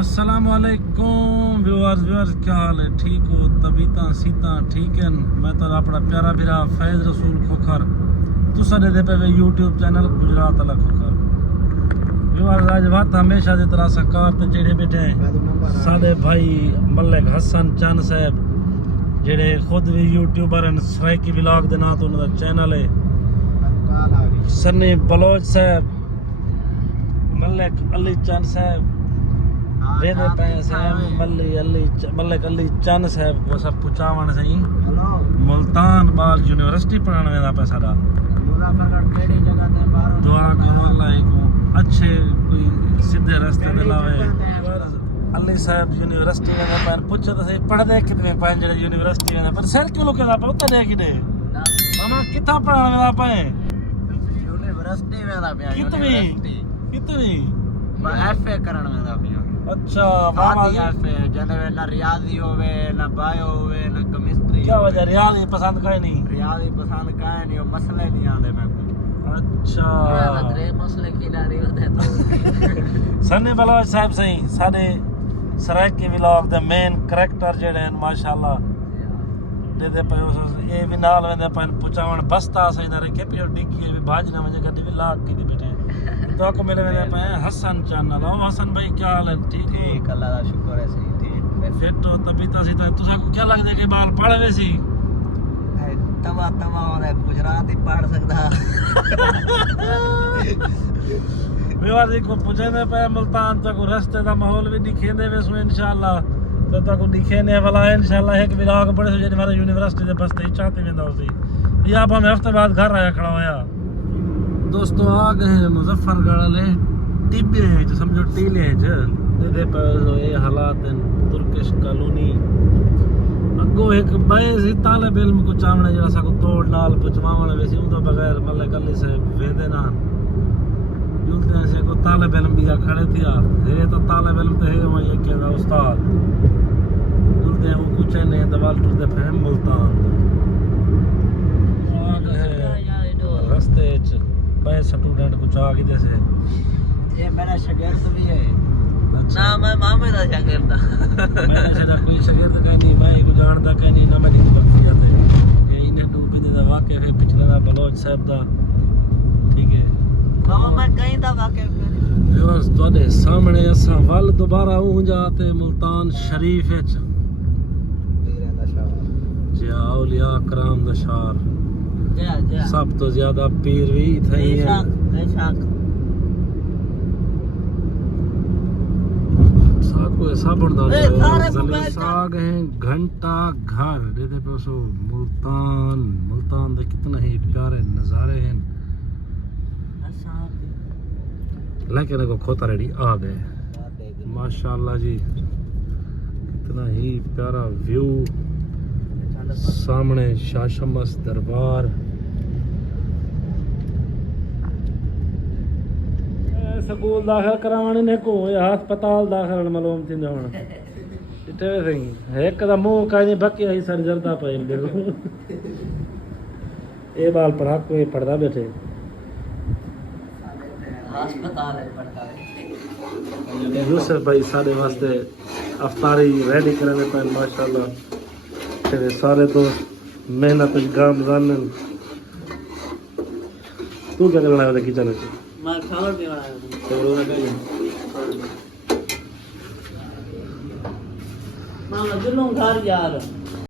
अस्सलामुअलैकुम व्यूअर्स क्या हाल है? ठीक हो? तबीयतां सीतां ठीक हैं? मैं तो अपना प्यारा भरा फैज़ रसूल खोखर तुसा दे पे यूट्यूब चैनल गुजरात वाला खोखर व्यूअर्स आज बात हमेशा की तरह सरकार ते जेड़े बैठे साडे भाई मलिक हसन चंद साहब जेड़े खुद भी यूट्यूबर हैं सराइकी व्लॉग दे नाम तो उनका चैनल है। सन्नी बलोच साहब मलिक अली चंद साहब वेदे पैसे मलिक अली चंद साहब को सब पुचावन सही मुल्तान बाल यूनिवर्सिटी पढ़ाने वेदा पे साडा दुआ करो अल्लाह को अच्छे कोई सीधे रास्ते पे लावे। अली साहब यूनिवर्सिटी में पैन पूछो तो सही पढ़दे कितने पैन जेड़े यूनिवर्सिटी में पर सर क्यों लोके दा पे उते दे किने मामा किथा पढ़ाने वेदा पे यूनिवर्सिटी में दा पे कितनी एफए करन में दा पे। अच्छा मामा एफए जने ना रियाजी होवे ना बायो होवे ना केमिस्ट्री। क्या वजह रियाजी पसंद काहे नहीं? रियाजी पसंद काहे नहीं, मसले नहीं आंदे मेरे को। अच्छा रे मसले की डारी होते तो सन्नी बलोच साहब सही साडे सराइकी व्लॉग दे मेन करैक्टर जेड़े हैं माशाल्लाह दे पे ए भी नाल वेंदे पन पुचावन बस्ता सही ना रखे पियो डिग्गी भी भाज ना वजे गड्डी भी लाग की बैठे तो को मेरे वेंदे पे हसन चैनल। ओ हसन भाई क्या हाल है? ठीक है अल्लाह दा शुक्र है सही ठीक फिर तो तबीयत सी तो तुसा को क्या लगदे के बाल पढ़वे सी तमा वाले गुजरात ही पढ़ सकता विवादी को पूछने पे मुल्तान तक रास्ते का माहौल भी दिखेंदे वे सो इंशाल्लाह तो तक दिखेने वाला है इंशाल्लाह। एक विलाग पड़े जो हमारे यूनिवर्सिटी के बस ही चाहते में दोसी ये आप हम हफ्ते बाद घर आया खड़ा होया दोस्तों आ गए हैं मुजफ्फरगढ़ ले टिब्बे जो समझो टीले दे पे ये हालात तुर्किश कॉलोनी अगो एक बे तालिब इल्म को चावणे जरा सा को तोड़ नाल पुचवावण वैसे उन तो बगैर मलिक अली से वेदे ना जुलते से को तालिब इल्म भी खड़े थिया है तो तालिब इल्म तो है वहां ये के उस्ताद जुलते वो कुछ नहीं दवाल टूटे फहम मुल्तान आग है रास्ते च बे स्टूडेंट कुछ आ गए जैसे ये मेरा शागिर्द भी है ना मैं मामे दा शागिर्द मैं ऐसा कोई शागिर्द का नहीं मैं को जानता का नहीं ना मेरी बखियत है ये इन्हें डूबी दे वाकई है पिछले ना बलोच साहब दा ठीक है मामा मैं कहीं दा वाकई व्यूअर्स तोड़े सामने असा वल दोबारा हो जाते मुल्तान शरीफ विच जी औलिया कराम दा शहर सब तो ज्यादा पीर भी इथे ही है साग है घंटा घर देते पे सो मुल्तान दे कितना ही प्यारे नजारे हैं लेकिन को खोता रेडी आ गए माशाल्लाह जी कितना ही प्यारा व्यू सामने शाशमस दरबार स्कूल दाखिल करावण ने को अस्पताल दाखिल मालूम थी जावण इटे सही एक दा मुंह काई बकी आई सर जरदा पे देखो ए बाल पढ़ा कोई पढ़दा बैठे अस्पताल है पड़ता है यूसुफ भाई सारे वास्ते अफ्तारी रेडी करने पे माशाल्लाह तेरे सारे दोस्त मेहनत गाम जानन तू क्या करना है किचन में? मैं खाना भी बनाया तो रोना कहीं मामा जुलूं घर यार